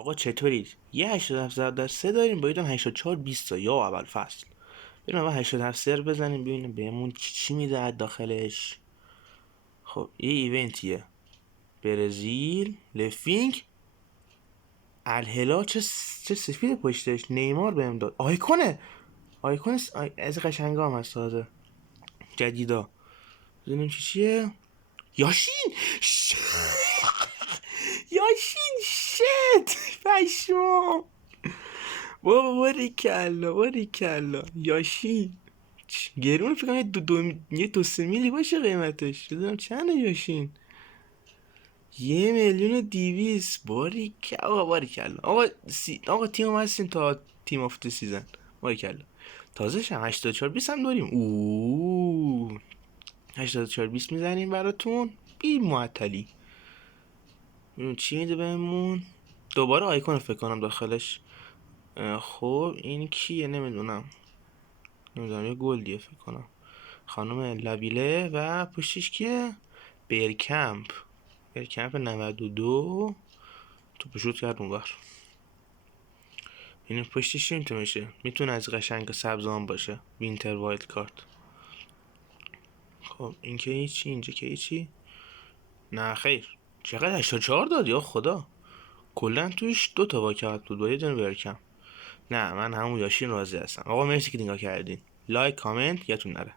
آقا چطورید؟ یه 87 در 3 داریم با یه دونه 84 20 یا اول فصل. بریم اول 87 رو بزنیم ببینیم بهمون چی میده از داخلش. خب یه ایونتیه، برزیل لفینگ الهلال. چه سفید پشتش. نیمار بهم داد. آیکون از قشنگا هم هست تازه جدیدا. ببینیم چیه. یاشین یاشین شت پشمام. بابا باریکلا یاشین گرون. فکر کنم یه دو سه میلی باشه قیمتش. بدونم چنده یاشین. 1,200,000. باریکلا آقا تیم هم هستیم تا تیم آف دی سیزن. باریکلا. تازه شم 84 20 هم داریم. 84 20 میزنیم براتون بی معطلی. چی میده بهمون؟ دوباره آیکون فکر کنم داخلش. خب این کیه؟ نمیدونم یه گلدیه فکر کنم. خانم لبیله و پشتش کیه؟ برکمپ 92 تو شوت کرد اونور. این پشتش میتونه از قشنگ سبزان باشه. وینتر وایلد کارت. خب این که هیچی، اینجا که هیچی. نه خیر. چقدر 84 داد یا خدا. کلا توش 2 تا واکت بود با یه دونه برکم. نه من همون یاشین راضی هستم. آقا مرسی که نگاه کردین. لایک کامنت یادتون نره.